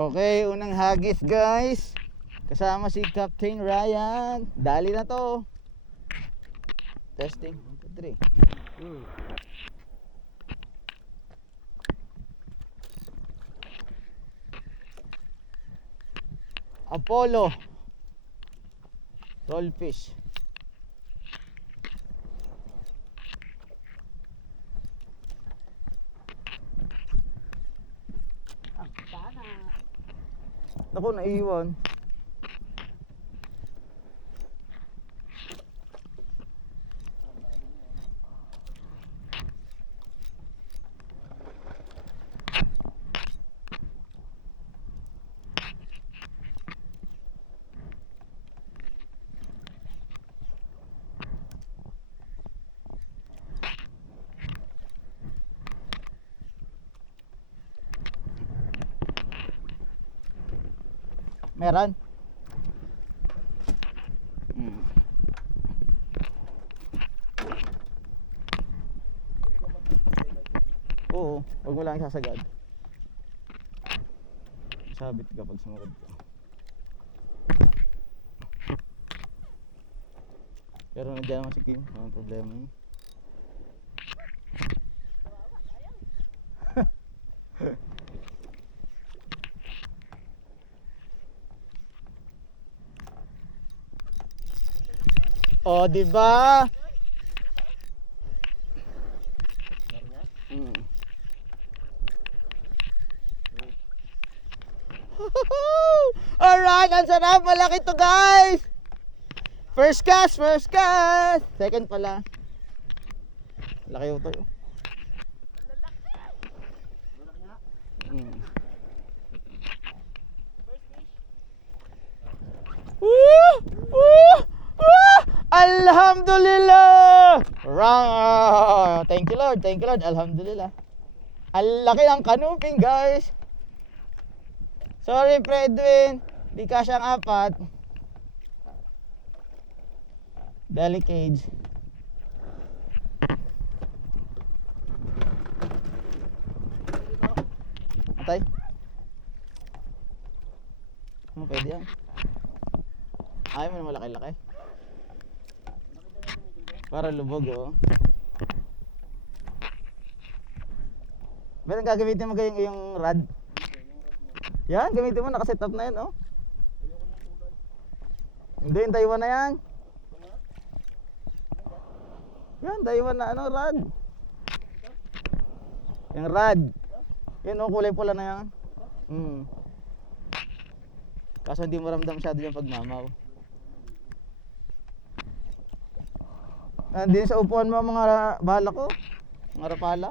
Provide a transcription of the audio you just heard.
Okay, unang hagis guys. Kasama si Captain Ryan. Dali na to. Testing. 1, 2, 3. Apollo. Rollfish. Naku, naiwan. Meron? Oo, wag mo lang sasagad. Sabit ka pag sumugod ka. Pero nandiyan naman si Kim, walang problema yun. Oh, di ba? Alright, ang sarap, malaki to guys. First cast, first cast. Second pala. Laki yung to. Woo! Woo! Woo! Alhamdulillah! Thank you Lord, thank you Lord. Alhamdulillah. Ang laki ng kanuping guys. Sorry Fredwin, di kasyang 4. Delicate. Atay? Ano pwede yan? Ayaw mo na malaki-laki. Para lubog oh. Pero gagamitin mo yung rod. Yan, gamitin mo, nakaset up na yan oh. Hindi, yung Taiwan na yan. Yan, Taiwan na ano, rod. Yung rod. Yan oh, kulay pula na yan. Kaso hindi mo ramdam masyado yung pagmamaw. Nandun sa upuan mo mga bahala ko. Mga rapala.